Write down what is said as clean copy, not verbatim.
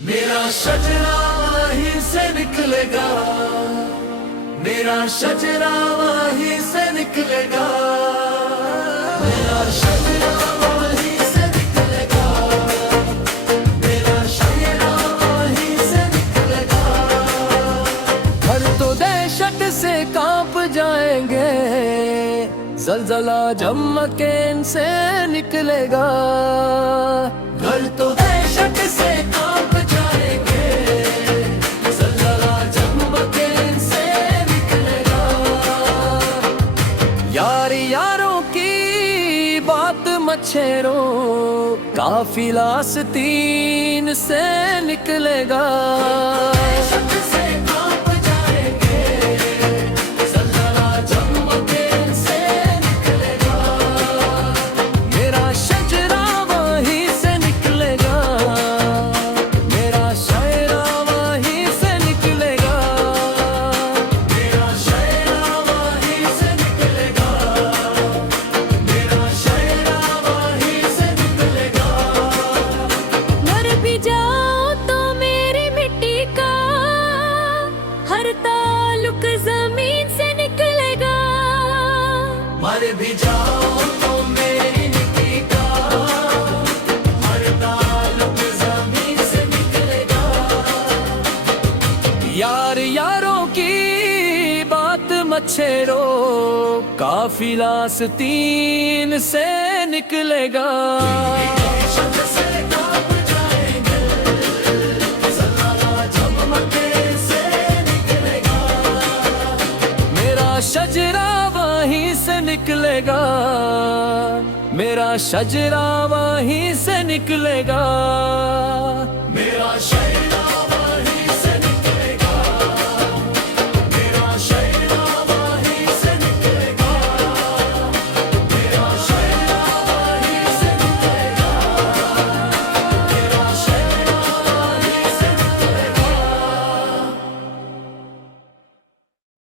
मेरा शजरा वहीं से निकलेगा, मेरा शजरा वहीं से निकलेगा, मेरा शजरा वहीं से निकलेगा, मेरा शजरा वहीं से निकलेगा। घर तो दहशत से कांप जाएंगे, जलजला झमके इनसे निकलेगा। घर तो दहशत से कांप जाएंगे, जलजला झमके इनसे निकलेगा। यार यारों की बात मच्छरों, काफिला आस्तीन से निकलेगा। ताल्लुक जमीन से निकलेगा, मर भी जाओ तो मेरी मिट्टी का, हर ताल्लुक जमीन से निकलेगा। यार यारों की बात मच्छरों, काफिला आस्तीन से निकलेगा। शजरा वहीं से निकलेगा, मेरा शजरा वहीं से निकलेगा, मेरा शजरा